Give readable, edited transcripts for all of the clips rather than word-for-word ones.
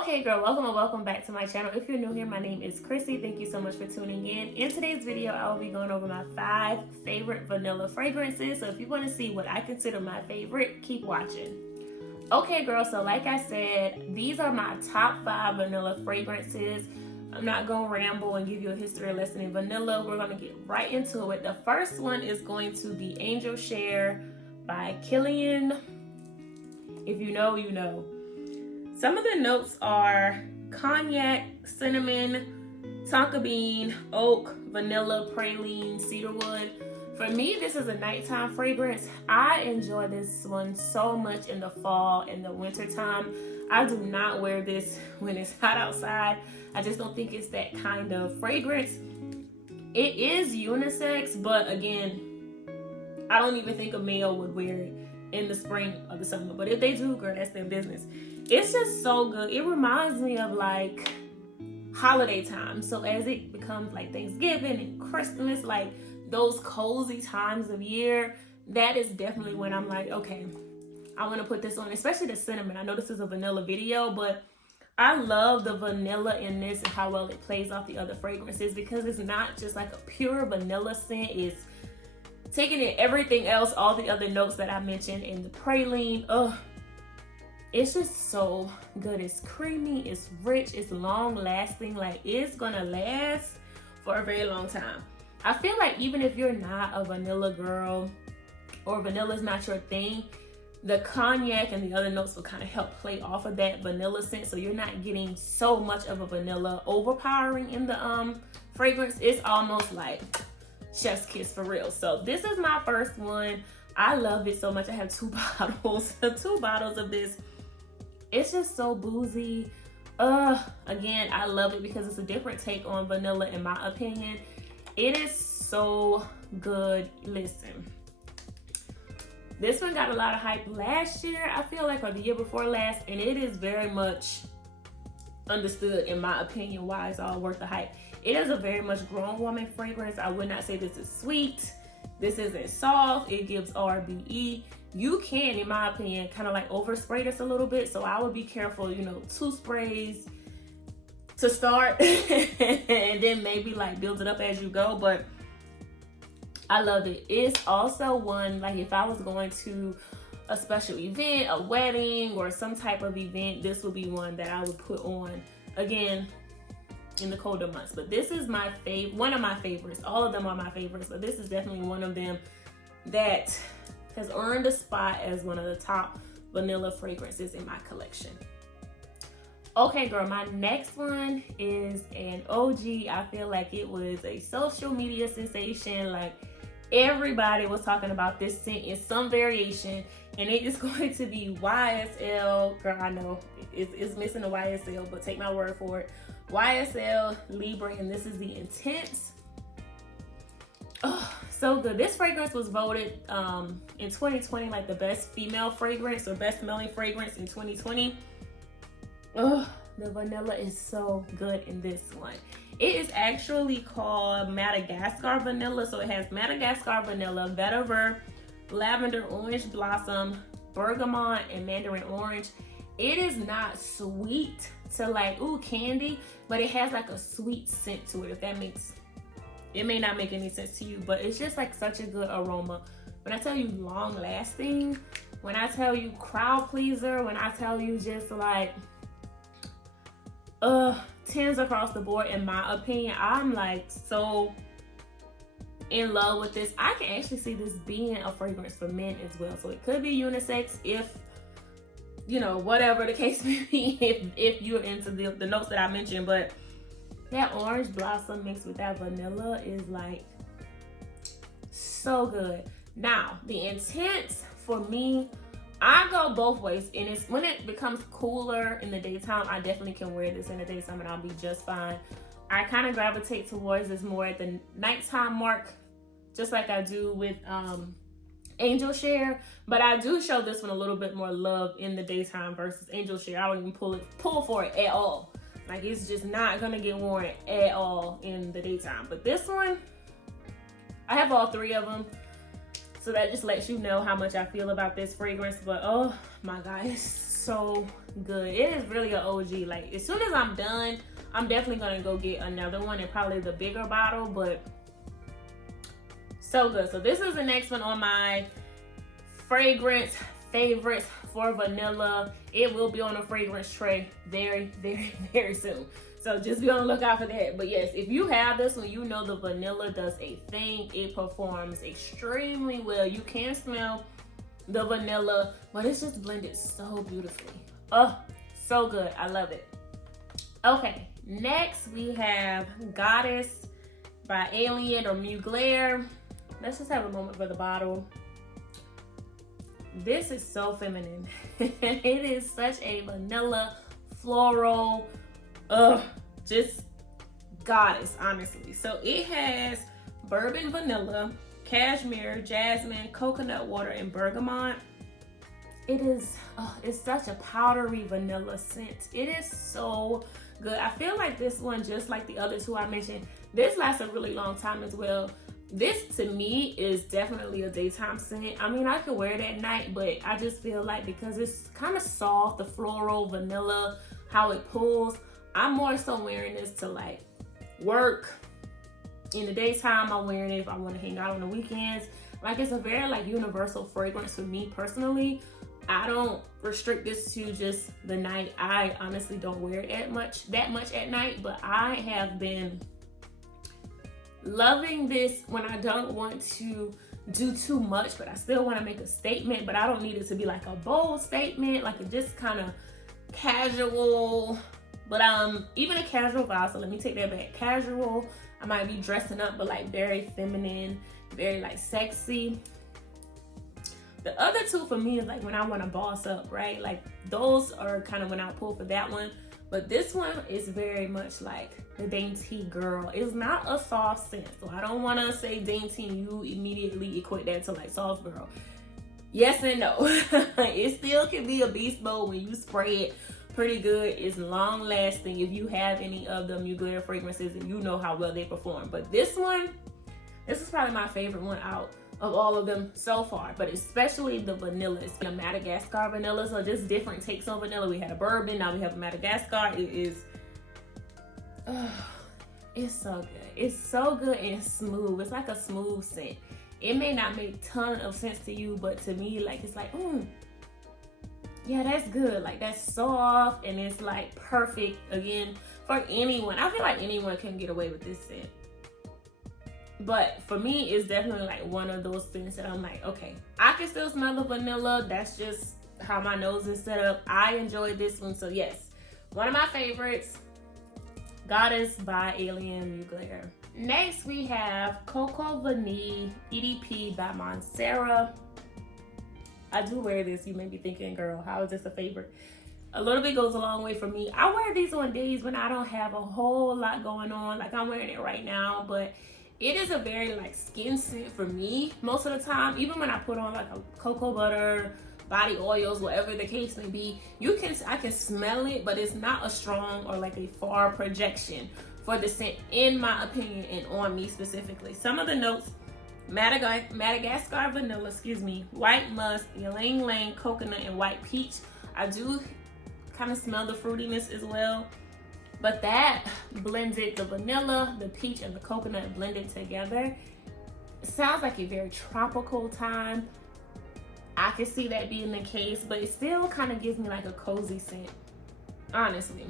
Okay girl, welcome and welcome back to my channel. If you're new here, my name is Chrissy. Thank you so much for tuning in. In today's video, I will be going over my 5 favorite vanilla fragrances. So if you want to see what I consider my favorite, keep watching. Okay girl, so like I said, these are my top 5 vanilla fragrances. I'm not going to ramble and give you a history lesson in vanilla. We're going to get right into it. The first one is going to be Angel Share by Kilian. If you know, you know. Some of the notes are cognac, cinnamon, tonka bean, oak, vanilla, praline, cedarwood. For me, this is a nighttime fragrance. I enjoy this one so much in the fall and the winter time. I do not wear this when it's hot outside. I just don't think it's that kind of fragrance. It is unisex, but again, I don't even think a male would wear it in the spring or the summer. But if they do, girl, that's their business. It's just so good. It reminds me of like holiday time. So as it becomes like Thanksgiving and Christmas, like those cozy times of year, that is definitely when I'm like, okay, I want to put this on, especially the cinnamon. I know this is a vanilla video, but I love the vanilla in this and how well it plays off the other fragrances, because it's not just like a pure vanilla scent. It's taking in everything else, all the other notes that I mentioned in the praline. It's just so good. It's creamy, it's rich, it's long lasting. Like, it's gonna last for a very long time. I feel like even if you're not a vanilla girl or vanilla's not your thing, the cognac and the other notes will kind of help play off of that vanilla scent, so you're not getting so much of a vanilla overpowering in the fragrance. It's almost like chef's kiss for real. So this is my first one. I love it so much. I have 2 bottles, 2 bottles of this. It's just so boozy. Again, I love it because it's a different take on vanilla in my opinion. It is so good. Listen, this one got a lot of hype last year, I feel like, or the year before last, and it is very much understood in my opinion why it's all worth the hype. It is a very much grown woman fragrance. I would not say this is sweet. This isn't soft. It gives RBE. You can, in my opinion, kind of like overspray this a little bit. So I would be careful, you know, 2 sprays to start and then maybe like build it up as you go. But I love it. It's also one, like if I was going to a special event, a wedding, or some type of event, this would be one that I would put on, again, in the colder months. But this is my favorite, one of my favorites. All of them are my favorites, but this is definitely one of them that has earned a spot as one of the top vanilla fragrances in my collection. Okay girl, my next one is an OG. I feel like it was a social media sensation. Like, everybody was talking about this scent in some variation, and it is going to be YSL, girl, I know it's missing a YSL, but take my word for it. YSL Libra, and this is the Intense. Oh, so good. This fragrance was voted in 2020 like the best female fragrance or best smelling fragrance in 2020. Oh, the vanilla is so good in this one. It is actually called Madagascar Vanilla. So it has Madagascar Vanilla, Vetiver, Lavender, Orange Blossom, Bergamot, and Mandarin Orange. It is not sweet to like, ooh, candy, but it has like a sweet scent to it, if that makes, it may not make any sense to you, but it's just like such a good aroma. When I tell you long lasting, when I tell you crowd pleaser, when I tell you just like, 10s across the board in my opinion. I'm like so in love with this. I can actually see this being a fragrance for men as well. So it could be unisex if, you know, whatever the case may be, if you're into the notes that I mentioned. But that orange blossom mixed with that vanilla is like so good. Now, the Intense, for me, I go both ways, and it's when it becomes cooler in the daytime, I definitely can wear this in the daytime and I'll be just fine. I kind of gravitate towards this more at the nighttime mark, just like I do with Angel Share, but I do show this one a little bit more love in the daytime versus Angel Share. I don't even pull for it at all. Like, it's just not gonna get worn at all in the daytime. But this one, I have all 3 of them. So that just lets you know how much I feel about this fragrance. But oh my God, it's so good. It is really an OG. Like, as soon as I'm done, I'm definitely gonna go get another one, and probably the bigger bottle, but so good. So this is the next one on my fragrance favorites for vanilla. It will be on a fragrance tray very, very, very soon. So just be on the lookout for that. But yes, if you have this one, you know the vanilla does a thing. It performs extremely well. You can smell the vanilla, but it's just blended so beautifully. Oh, so good. I love it. Okay, next we have Goddess by Alien or Mugler. Let's just have a moment for the bottle. This is so feminine. It is such a vanilla, floral, just goddess, honestly. So it has bourbon vanilla, cashmere, jasmine, coconut water, and bergamot. It is, it's such a powdery vanilla scent. It is so good. I feel like this one, just like the other two I mentioned, this lasts a really long time as well. This to me is definitely a daytime scent. I mean, I could wear it at night, but I just feel like because it's kind of soft, the floral vanilla, how it pulls, I'm more so wearing this to like work. In the daytime, I'm wearing it if I want to hang out on the weekends. Like, it's a very like universal fragrance for me personally. I don't restrict this to just the night. I honestly don't wear it that much at night, but I have been loving this when I don't want to do too much, but I still want to make a statement, but I don't need it to be like a bold statement, like a just kind of casual, but even a casual vibe. So let me take that back. Casual, I might be dressing up, but like very feminine, very like sexy. The other two for me is like when I want to boss up, right? Like those are kind of when I pull for that one. But this one is very much like the dainty girl. It's not a soft scent. So I don't want to say dainty and you immediately equate that to like soft girl. Yes and no. It still can be a beast mode when you spray it pretty good. It's long lasting if you have any of the Mugler fragrances and you know how well they perform. But this is probably my favorite one out of all of them so far, but especially the vanilla. It's a Madagascar vanilla, so just different takes on vanilla. We had a bourbon, now we have a Madagascar. It is, it's so good. It's so good and smooth. It's like a smooth scent. It may not make a ton of sense to you, but to me, like, it's like, yeah, that's good. Like, that's soft and it's like perfect, again, for anyone. I feel like anyone can get away with this scent. But for me, it's definitely like one of those scents that I'm like, okay, I can still smell the vanilla. That's just how my nose is set up. I enjoyed this one. So yes, one of my favorites, Goddess by Alien Mugler. Next, we have Coco Vanille EDP by Montserrat. I do wear this. You may be thinking, girl, how is this a favorite? A little bit goes a long way for me. I wear these on days when I don't have a whole lot going on. Like, I'm wearing it right now, but it is a very like skin scent for me most of the time. Even when I put on like a cocoa butter, body oils, whatever the case may be, I can smell it, but it's not a strong or like a far projection for the scent, in my opinion, and on me specifically. Some of the notes: Madagascar vanilla, white musk, ylang ylang, coconut, and white peach. I do kind of smell the fruitiness as well. But that blended, the vanilla, the peach, and the coconut blended together. It sounds like a very tropical time. I can see that being the case, but it still kind of gives me like a cozy scent. Honestly,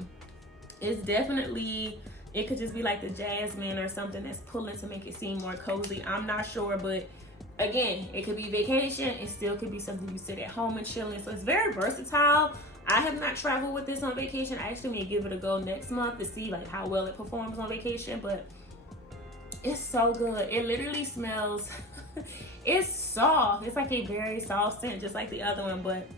it's definitely, it could just be like the jasmine or something that's pulling to make it seem more cozy. I'm not sure, but again, it could be vacation. It still could be something you sit at home and chilling. So it's very versatile. I have not traveled with this on vacation. I actually may give it a go next month to see like how well it performs on vacation, but it's so good. It literally smells, it's soft. It's like a very soft scent, just like the other one, but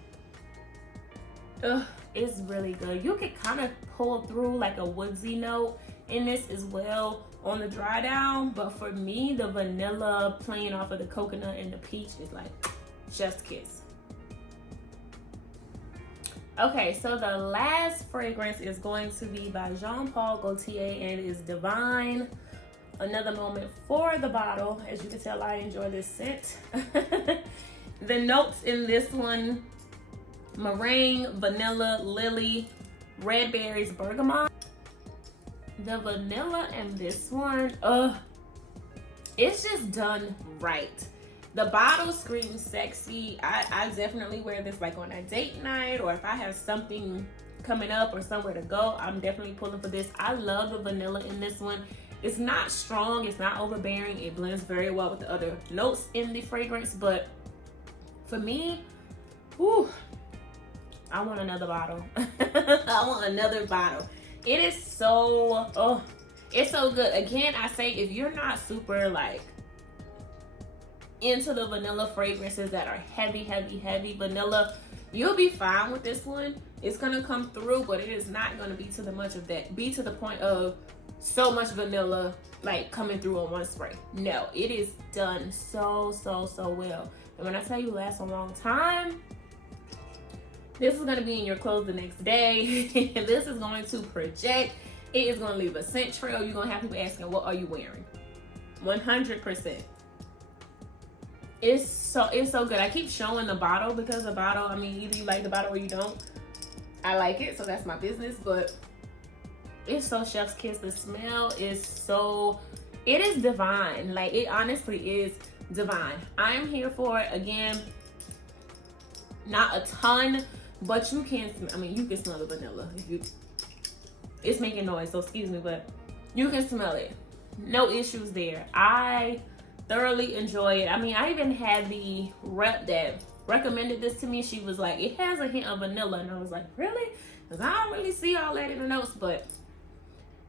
it's really good. You can kind of pull through like a woodsy note in this as well on the dry down, but for me, the vanilla playing off of the coconut and the peach is like chef's kiss. Okay, so the last fragrance is going to be by Jean-Paul Gaultier, and it is Divine. Another moment for the bottle. As you can tell, I enjoy this scent. The notes in this one meringue, vanilla, lily, red berries, bergamot. The vanilla in this one, it's just done right. The bottle screams sexy. I definitely wear this like on a date night, or if I have something coming up or somewhere to go, I'm definitely pulling for this. I love the vanilla in this one. It's not strong, it's not overbearing. It blends very well with the other notes in the fragrance, but for me, whew, I want another bottle. I want another bottle. It is so, it's so good. Again, I say if you're not super like into the vanilla fragrances that are heavy vanilla, you'll be fine with this one. It's gonna come through, but it is not gonna be to the point of so much vanilla like coming through on one spray. No, it is done so well. And when I tell you lasts a long time, this is gonna be in your clothes the next day. This is going to project. It is gonna leave a scent trail. You're gonna have people asking, what are you wearing? 100%. It's so good. I keep showing the bottle because the bottle, I mean, either you like the bottle or you don't. I like it, so that's my business, but it's so chef's kiss. The smell is so, it is divine. Like, it honestly is divine. I am here for it. Again, not a ton, but you can, I mean, you can smell the vanilla. It's making noise, so excuse me, but you can smell it. No issues there. I thoroughly enjoy it. I mean, I even had the rep that recommended this to me. She was like, it has a hint of vanilla, and I was like, really? Because I don't really see all that in the notes, but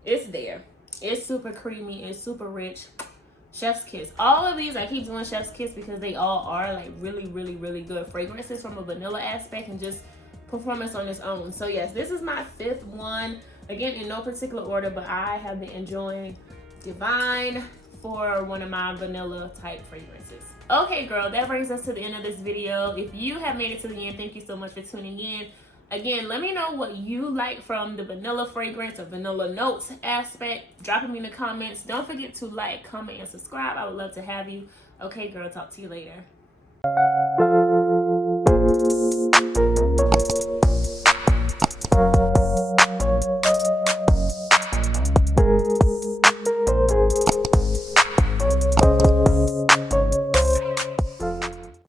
it's there. It's super creamy. It's super rich. Chef's kiss. All of these, I keep doing chef's kiss because they all are like really good fragrances from a vanilla aspect and just performance on its own. So yes, this is my 5th one. Again, in no particular order, but I have been enjoying Divine for one of my vanilla type fragrances. Okay, girl, that brings us to the end of this video. If you have made it to the end, thank you so much for tuning in. Again, let me know what you like from the vanilla fragrance or vanilla notes aspect. Drop them in the comments. Don't forget to like, comment, and subscribe. I would love to have you. Okay, girl, talk to you later.